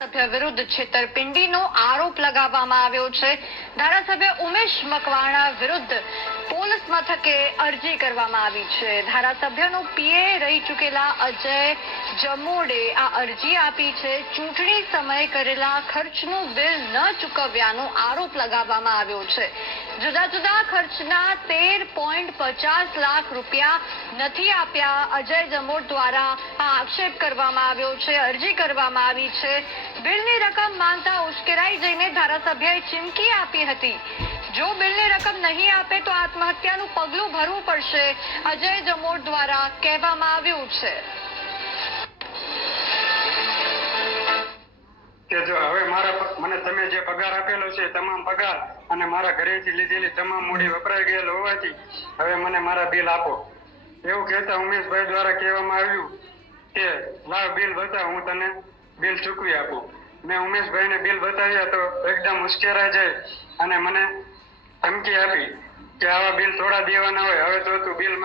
સભ્ય વિરુદ્ધ છેતરપિંડીનો આરોપ લગાવવામાં આવ્યો છે। ધારાસભ્ય ઉમેશ મકવાણા વિરુદ્ધ પોલીસ મથકે અરજી કરવામાં આવી છે। ધારાસભ્યનો પીએ રહી ચૂકેલા અજય જમોડે આ અરજી આપી છે। ચૂંટણી સમયે કરેલા ખર્ચનું બિલ ન ચૂકવ્યાનો આરોપ લગાવવામાં આવ્યો છે। જુદા જુદા ખર્ચના 13.50 લાખ રૂપિયા નથી આપ્યા। અજય જમોડ દ્વારા આ આક્ષેપ કરવામાં આવ્યો છે। અરજી કરવામાં આવી છે। બિલની રકમ માંગતા ઉશ્કેરાઈ જઈને ધારાસભ્યએ ચીમકી આપી હતી। જો બિલની રકમ નહીં આપે તો આત્મહત્યાનું પગલું ભરવું પડશે, અજય જમોડ દ્વારા કહેવામાં આવ્યું છે। કે જો હવે મને તમે જે પગાર આપેલો છે તમામ પગાર અને મારા ઘરેથી લીધેલી તમામ મૂડી વપરાઈ ગયેલ હોવાથી હવે મને મારા બિલ આપો, એવું કહેતા ઉમેશભાઈ દ્વારા કહેવામાં આવ્યું કે લાવ બિલ બતાવ, હું તને બિલ ચૂકવી આપું। મેં ઉમેશભાઈને બિલ બતાવ્યા તો એકદમ ઉશ્કેરાઈ જાય અને મને ધમકી આપી કે આવા બિલ થોડા દેવાના હોય, હવે તો તું બિલ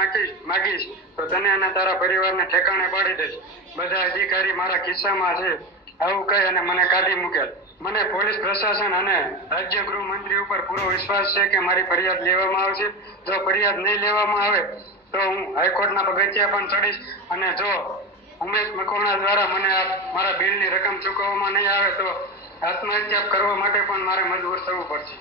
માગીશ તો તને અને તારા પરિવારને ઠેકાણે પાડી દઈશ, બધા અધિકારી મારા ખિસ્સામાં છે, આવું કહી અને મને કાઢી મૂકેલ। મને પોલીસ પ્રશાસન અને રાજ્ય ગૃહમંત્રી ઉપર પૂરો વિશ્વાસ છે કે મારી ફરિયાદ લેવામાં આવશે। જો ફરિયાદ નહીં લેવામાં આવે તો હું હાઈકોર્ટના પગથિયા પણ ચડીશ અને જો ઉમેશ મકવાણા દ્વારા મને મારા બિલની રકમ ચૂકવવામાં નહીં આવે તો આત્મહત્યા કરવા માટે પણ મારે મજબૂર થવું પડશે।